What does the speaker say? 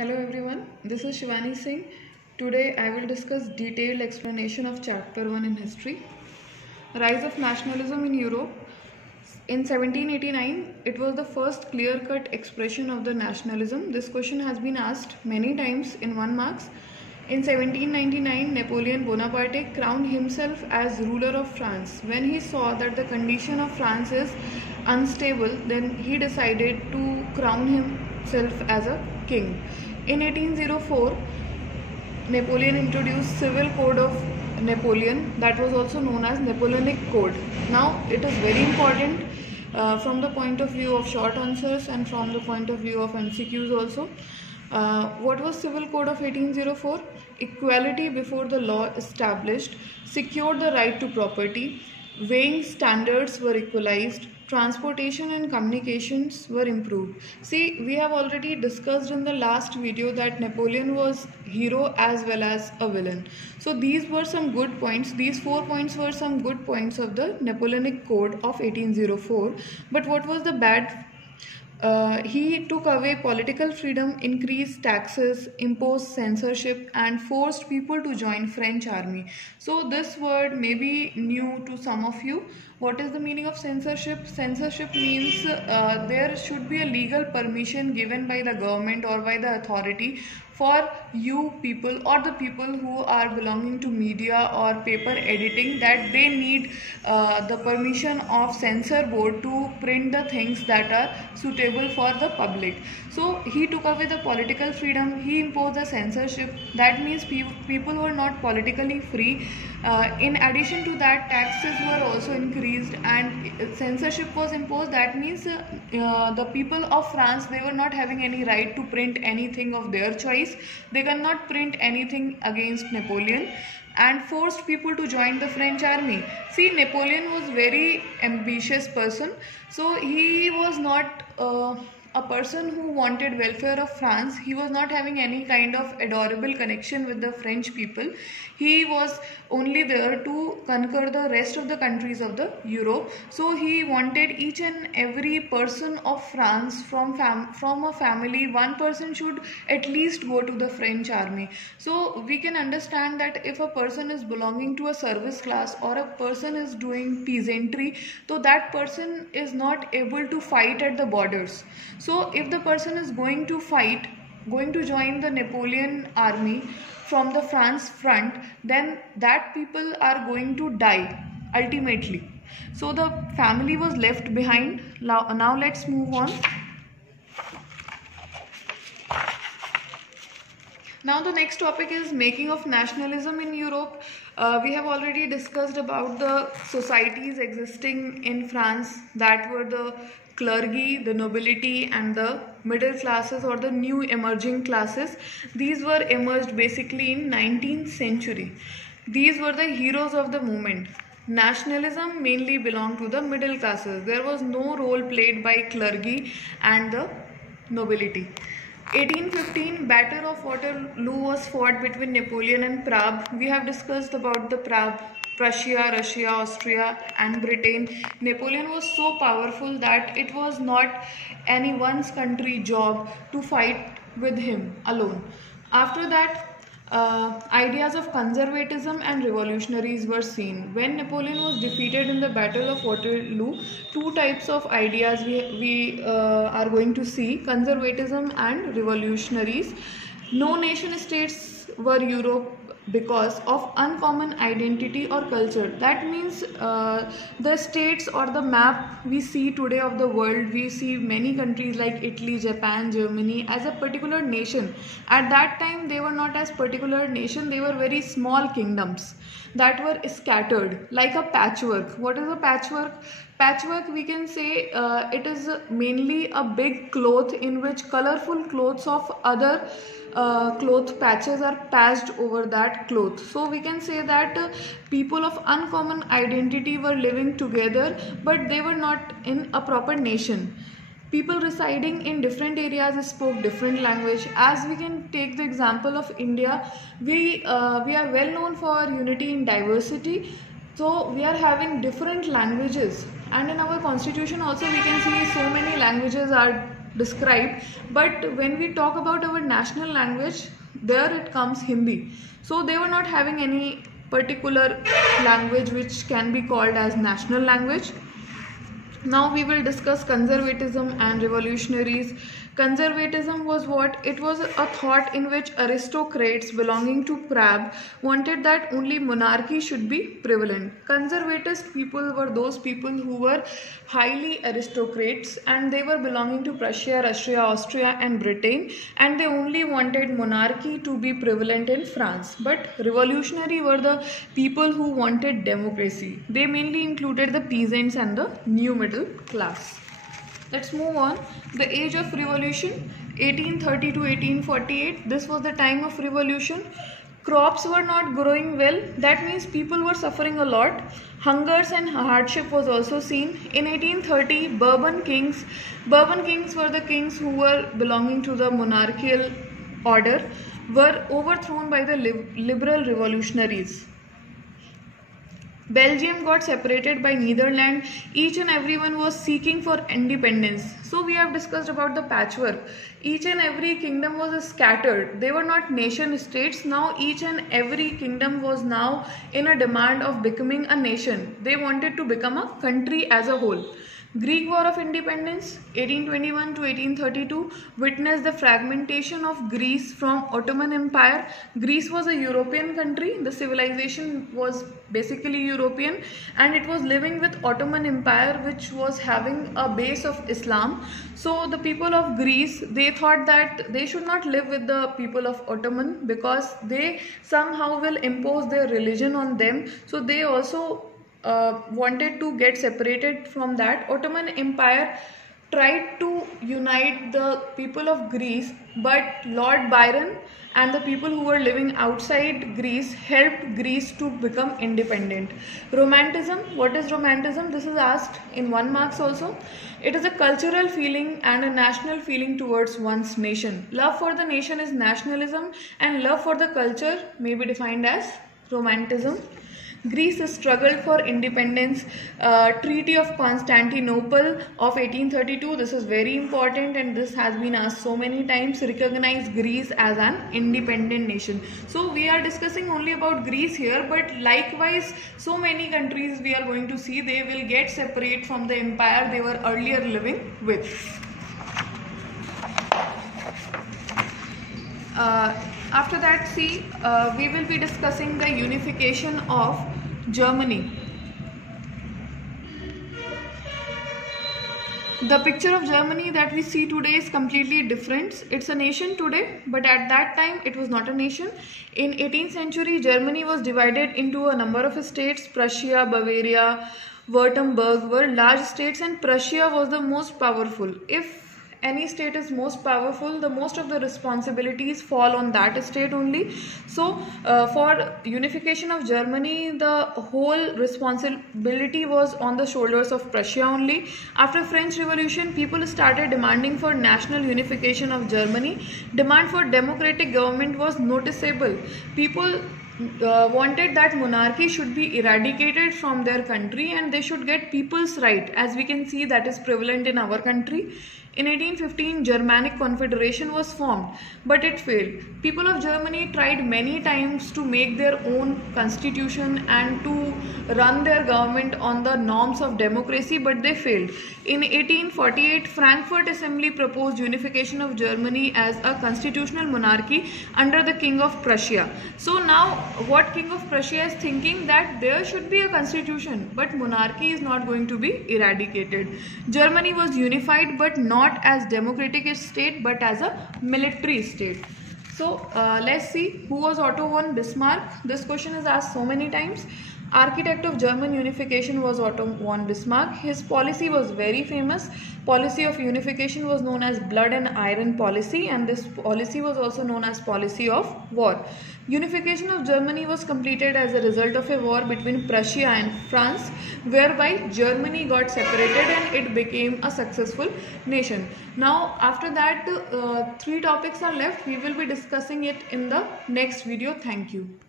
Hello everyone, this is Shivani Singh. Today I will discuss detailed explanation of chapter 1 in history. Rise of nationalism in Europe. In 1789, it was the first clear-cut expression of the nationalism. This question has been asked many times in 1 marks. In 1799, Napoleon Bonaparte crowned himself as ruler of France. When he saw that the condition of France is unstable, then he decided to crown himself as a king. In 1804, Napoleon introduced Civil Code of Napoleon, that was also known as Napoleonic Code. Now, it is very important from the point of view of short answers and from the point of view of MCQs also. What was Civil Code of 1804? Equality before the law established, secured the right to property, weighing standards were equalized, transportation and communications were improved. See, we have already discussed in the last video that Napoleon was hero as well as a villain. So these were some good points. These 4 points were some good points of the Napoleonic Code of 1804. But what was the bad? He took away political freedom, increased taxes, imposed censorship and forced people to join French army. So this word may be new to some of you. What is the meaning of censorship? Censorship means there should be a legal permission given by the government or by the authority for you people or the people who are belonging to media or paper editing, that they need the permission of censor board to print the things that are suitable for the public. So he took away the political freedom, he imposed the censorship. That means people were not politically free. In addition to that, taxes were also increased and censorship was imposed. That means the people of France, they were not having any right to print anything of their choice. They cannot print anything against Napoleon, and forced people to join the French army. See, Napoleon was very ambitious person, so he was not a person who wanted welfare of France. He was not having any kind of adorable connection with the French people. He was only there to conquer the rest of the countries of the Europe. So he wanted each and every person of France, from a family, one person should at least go to the French army. So we can understand that if a person is belonging to a service class or a person is doing peasantry, so that person is not able to fight at the borders. So if the person is going to fight, going to join the Napoleon army from the France front, then that people are going to die ultimately. So the family was left behind. Now let's move on. Now the next topic is making of nationalism in Europe. We have already discussed about the societies existing in France, that were the clergy, the nobility and the middle classes or the new emerging classes. These were emerged basically in 19th century. These were the heroes of the movement. Nationalism mainly belonged to the middle classes. There was no role played by clergy and the nobility. 1815, Battle of Waterloo was fought between Napoleon and Prague. We have discussed about the Prague, Prussia, Russia, Austria and Britain. Napoleon was so powerful that it was not anyone's country job to fight with him alone. After that, ideas of conservatism and revolutionaries were seen. When Napoleon was defeated in the Battle of Waterloo, two types of ideas we are going to see: conservatism and revolutionaries. No nation states were Europe because of uncommon identity or culture. That means the states or the map we see today of the world, we see many countries like Italy, Japan, Germany as a particular nation. At that time they were not as particular nation, they were very small kingdoms that were scattered like a patchwork. What is a patchwork? Patchwork, we can say it is mainly a big cloth in which colorful clothes of other cloth patches are patched over that cloth. So we can say that people of uncommon identity were living together, but they were not in a proper nation. People residing in different areas spoke different language. As we can take the example of India, we are well known for unity in diversity. So we are having different languages, and in our constitution also we can see so many languages are described. But when we talk about our national language, there it comes Hindi. So they were not having any particular language which can be called as national language. Now we will discuss conservatism and revolutionaries. Conservatism was what? It was a thought in which aristocrats belonging to Prab wanted that only monarchy should be prevalent. Conservatist people were those people who were highly aristocrats, and they were belonging to Prussia, Russia, Austria and Britain, and they only wanted monarchy to be prevalent in France. But revolutionary were the people who wanted democracy. They mainly included the peasants and the new middle class. Let's move on. The age of revolution, 1830 to 1848. This was the time of revolution. Crops were not growing well. That means people were suffering a lot. Hungers and hardship was also seen. In 1830, Bourbon kings were the kings who were belonging to the monarchical order, were overthrown by the liberal revolutionaries. Belgium got separated by Netherlands. Each and everyone was seeking for independence. So we have discussed about the patchwork. Each and every kingdom was scattered. They were not nation states. Now each and every kingdom was now in a demand of becoming a nation. They wanted to become a country as a whole. Greek War of Independence 1821 to 1832 witnessed the fragmentation of Greece from Ottoman Empire. Greece was a European country. The civilization was basically European, and it was living with Ottoman Empire, which was having a base of Islam. So the people of Greece, they thought that they should not live with the people of Ottoman because they somehow will impose their religion on them. So they also wanted to get separated from that. Ottoman Empire tried to unite the people of Greece, but Lord Byron and the people who were living outside Greece helped Greece to become independent. Romanticism. What is Romanticism? This is asked in 1 marks also. It is a cultural feeling and a national feeling towards one's nation. Love for the nation is nationalism, and love for the culture may be defined as Romanticism. Greece struggled for independence. Treaty of Constantinople of 1832. This is very important, and this has been asked so many times. Recognized Greece as an independent nation. So we are discussing only about Greece here, but likewise so many countries we are going to see, they will get separate from the empire they were earlier living with. After that, see, we will be discussing the unification of Germany. The picture of Germany that we see today is completely different. It's a nation today, but at that time it was not a nation. In 18th century, Germany was divided into a number of states. Prussia, Bavaria, Württemberg were large states, and Prussia was the most powerful. If any state is most powerful, the most of the responsibilities fall on that state only. So for unification of Germany, the whole responsibility was on the shoulders of Prussia only. After French Revolution, people started demanding for national unification of Germany. Demand for democratic government was noticeable. People wanted that monarchy should be eradicated from their country, and they should get people's right, as we can see that is prevalent in our country. In 1815, Germanic Confederation was formed, but it failed. People of Germany tried many times to make their own constitution and to run their government on the norms of democracy, but they failed. In 1848, Frankfurt Assembly proposed unification of Germany as a constitutional monarchy under the King of Prussia. So now what King of Prussia is thinking, that there should be a constitution, but monarchy is not going to be eradicated. Germany was unified, but not as democratic state, but as a military state. So let's see, who was Otto von Bismarck? This question is asked so many times. Architect of German unification was Otto von Bismarck. His policy was very famous. Policy of unification was known as blood and iron policy, and this policy was also known as policy of war. Unification of Germany was completed as a result of a war between Prussia and France, whereby Germany got separated and it became a successful nation. Now after that, 3 topics are left. We will be discussing it in the next video. Thank you.